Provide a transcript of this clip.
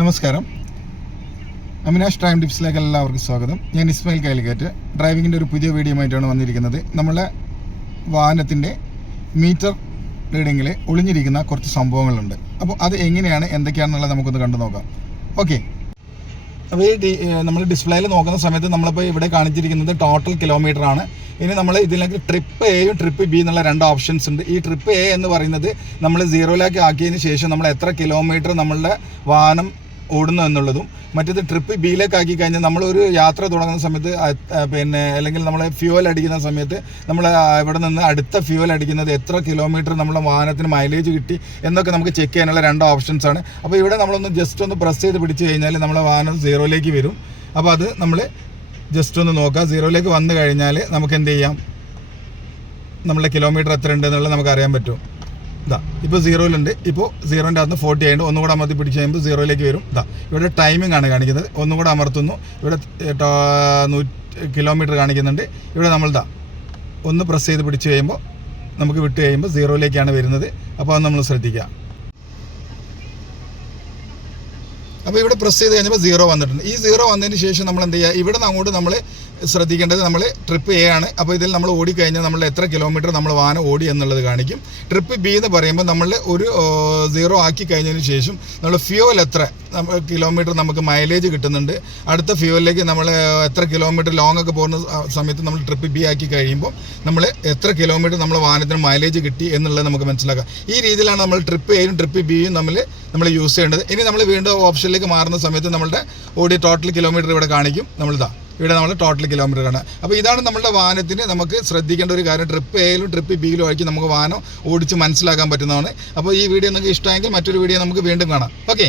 നമസ്കാരം. അമിനാഷ് ടൈം ടിപ്സിലേക്ക് എല്ലാവർക്കും സ്വാഗതം. ഞാൻ ഇസ്മായിൽ കൈലിക്കറ്റ് ഡ്രൈവിങ്ങിന്റെ ഒരു പുതിയ വീഡിയോ ആയിട്ടാണ് വന്നിരിക്കുന്നത്. നമ്മളെ വാഹനത്തിന്റെ മീറ്റർ റീഡിങ്ങിൽ ഒളിഞ്ഞിരിക്കുന്ന കുറച്ച് സംഭവങ്ങളുണ്ട്. അപ്പോൾ അത് എങ്ങനെയാണ് എന്തൊക്കെയാണെന്നുള്ളത് നമുക്കൊന്ന് കണ്ടു നോക്കാം. ഓക്കെ അപ്പോൾ ഈ നമ്മൾ ഡിസ്പ്ലേയിൽ നോക്കുന്ന സമയത്ത് നമ്മളിപ്പോൾ ഇവിടെ കാണിച്ചിരിക്കുന്നത് ടോട്ടൽ കിലോമീറ്റർ ആണ്. ഇനി നമ്മൾ ഇതിലേക്ക് ട്രിപ്പ് എയും ട്രിപ്പ് ബി എന്നുള്ള രണ്ട് ഓപ്ഷൻസ് ഉണ്ട്. ഈ ട്രിപ്പ് എ എന്ന് പറയുന്നത് നമ്മൾ സീറോയിലേക്ക് ആക്കിയതിന് ശേഷം നമ്മൾ എത്ര കിലോമീറ്റർ നമ്മളുടെ വാഹനം ഓടുന്നു എന്നുള്ളതും മറ്റേത് ട്രിപ്പ് ബിയിലേക്ക് ആക്കി കഴിഞ്ഞാൽ നമ്മളൊരു യാത്ര തുടങ്ങുന്ന സമയത്ത് പിന്നെ അല്ലെങ്കിൽ നമ്മൾ ഫ്യൂവൽ അടിക്കുന്ന സമയത്ത് നമ്മൾ ഇവിടെ നിന്ന് അടുത്ത ഫ്യൂവൽ അടിക്കുന്നത് എത്ര കിലോമീറ്റർ നമ്മുടെ വാഹനത്തിന് മൈലേജ് കിട്ടി എന്നൊക്കെ നമുക്ക് ചെക്ക് ചെയ്യാനുള്ള രണ്ട് ഓപ്ഷൻസ് ആണ്. അപ്പോൾ ഇവിടെ നമ്മളൊന്ന് ജസ്റ്റ് ഒന്ന് പ്രസ് ചെയ്ത് പിടിച്ച് കഴിഞ്ഞാൽ നമ്മുടെ വാഹനം സീറോയിലേക്ക് വരും. അപ്പോൾ അത് നമ്മൾ ജസ്റ്റ് ഒന്ന് നോക്കാം. സീറോയിലേക്ക് വന്നു കഴിഞ്ഞാൽ നമുക്ക് എന്ത് ചെയ്യാം? നമ്മളെ കിലോമീറ്റർ എത്ര ഉണ്ട് എന്നുള്ളത് നമുക്ക് അറിയാൻ പറ്റും. ഇതാ ഇപ്പോൾ സീറോയിലുണ്ട് ഇപ്പോൾ സീറോന്റെ അകത്ത് ഫോർട്ടി ആയിട്ട് ഒന്നും കൂടെ അമർത്തി പിടിച്ച് കഴിയുമ്പോൾ സീറോയിലേക്ക് വരും. ഇതാ ഇവിടെ ടൈമിംഗ് ആണ് കാണിക്കുന്നത്. ഒന്നും കൂടെ അമർത്തുന്നു. ഇവിടെ കിലോമീറ്റർ കാണിക്കുന്നുണ്ട്. ഇവിടെ നമ്മൾ ഇതാ ഒന്ന് പ്രസ് ചെയ്ത് പിടിച്ച് കഴിയുമ്പോൾ നമുക്ക് വിട്ട് കഴിയുമ്പോൾ സീറോയിലേക്കാണ് വരുന്നത്. അപ്പോൾ അത് നമ്മൾ ശ്രദ്ധിക്കുക അപ്പോൾ ഇവിടെ പ്രസ് ചെയ്ത് കഴിഞ്ഞപ്പോൾ സീറോ വന്നിട്ടുണ്ട്. ഈ സീറോ വന്നതിന് ശേഷം നമ്മൾ എന്ത് ചെയ്യുക? ഇവിടെ നിന്ന് അങ്ങോട്ട് നമ്മൾ ശ്രദ്ധിക്കേണ്ടത് നമ്മൾ ട്രിപ്പ് എ ആണ് അപ്പോൾ ഇതിൽ നമ്മൾ ഓടിക്കഴിഞ്ഞാൽ നമ്മൾ എത്ര കിലോമീറ്റർ നമ്മൾ വാഹനം ഓടി എന്നുള്ളത് കാണിക്കും. ട്രിപ്പ് ബി എന്ന് പറയുമ്പോൾ നമ്മൾ ഒരു സീറോ ആക്കി കഴിഞ്ഞതിന് ശേഷം നമ്മൾ ഫ്യൂവൽ എത്ര നമ്മൾ കിലോമീറ്റർ നമുക്ക് മൈലേജ് കിട്ടുന്നുണ്ട്. അടുത്ത ഫ്യൂവലിലേക്ക് നമ്മൾ എത്ര കിലോമീറ്റർ ലോങ് ഒക്കെ പോകുന്ന സമയത്ത് നമ്മൾ ട്രിപ്പ് ബി ആക്കി കഴിയുമ്പോൾ നമ്മൾ എത്ര കിലോമീറ്റർ നമ്മൾ വാഹനത്തിന് മൈലേജ് കിട്ടി എന്നുള്ളത് നമുക്ക് മനസ്സിലാക്കാം. ഈ രീതിയിലാണ് നമ്മൾ ട്രിപ്പ് എയും ട്രിപ്പ് ബിയും തമ്മിൽ നമ്മൾ യൂസ് ചെയ്യേണ്ടത്. ഇനി നമ്മൾ വീണ്ടും ഓപ്ഷനിലേക്ക് മാറുന്ന സമയത്ത് നമ്മളുടെ ഓടി ടോട്ടൽ കിലോമീറ്റർ ഇവിടെ കാണിക്കും. നമ്മളിതാ ഇവിടെ നമ്മൾ ടോട്ടൽ കിലോമീറ്റർ ആണ്. അപ്പോൾ ഇതാണ് നമ്മുടെ വാഹനത്തിന് നമുക്ക് ശ്രദ്ധിക്കേണ്ട ഒരു കാര്യം. ട്രിപ്പ് എയിലും ട്രിപ്പ് ബിയിലും ആയിരിക്കും നമുക്ക് വാഹനം ഓടിച്ച് മനസ്സിലാക്കാൻ പറ്റുന്നതാണ്. അപ്പോൾ ഈ വീഡിയോ നിങ്ങൾക്ക് ഇഷ്ടമെങ്കിൽ മറ്റൊരു വീഡിയോ നമുക്ക് വീണ്ടും കാണാം. ഓക്കെ